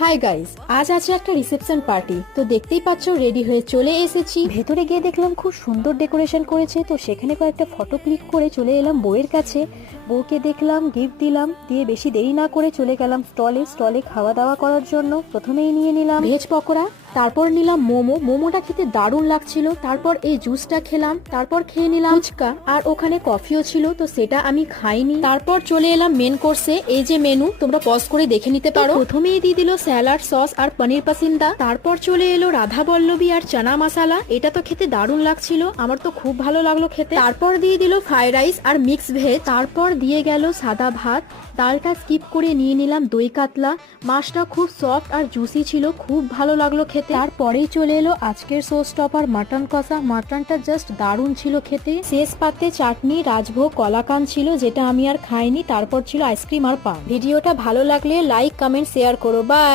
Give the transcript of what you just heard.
Hi guys, আজ আছে একটা রিসেপশন পার্টি। তো দেখতেই পাচ্ছ রেডি হয়ে চলে এসেছি। ভেতরে গিয়ে দেখলাম খুব সুন্দর ডেকোরেশন করেছে, তো সেখানে কয়েকটা ফটো ক্লিক করে চলে এলাম বউয়ের কাছে। বউকে দেখলাম, গিফট দিলাম, দিয়ে বেশি দেরি না করে চলে গেলাম স্টলে খাওয়া দাওয়া করার জন্য। প্রথমেই নিয়ে নিলাম ভেজ পকোড়া, তারপর নিলাম মোমোটা খেতে দারুণ লাগছিল। তারপর এই জুসটা খেলাম, তারপর খেয়ে নিলাম ফুচকা, আর ওখানে কফিও ছিল, তো সেটা আমি খাইনি। তারপর চলে এলাম মেন কোর্সে। এই যে মেনু, তোমরা পজ করে দেখে নিতে পারো। প্রথমেই দিয়ে দিল স্যালাড, সস আর পনির পাসিন্দা। তারপর চলে এলো রাধা বল্লভী আর চানা মশালা। এটা তো খেতে দারুণ লাগছিল, আমার তো খুব ভালো লাগলো খেতে। তারপর দিয়ে দিল ফ্রাইড রাইস আর মিক্স ভেজ। তারপর দিয়ে গেল সাদা ভাত। ডালটা স্কিপ করে নিয়ে নিলাম দই কাতলা। মাছটা খুব সফট আর জুসি ছিল, খুব ভালো লাগলো খেতে। তারপরেই চলে এলো আজকের শো স্টপার মাটন কষা। মাটনটা জাস্ট দারুণ ছিল খেতে। শেষ পাতে চাটনি, রাজভোগ, কলাকান ছিল, যেটা আমি আর খাইনি। তারপর ছিল আইসক্রিম আর পান। ভিডিওটা ভালো লাগলে লাইক, কমেন্ট, শেয়ার করো। বাই।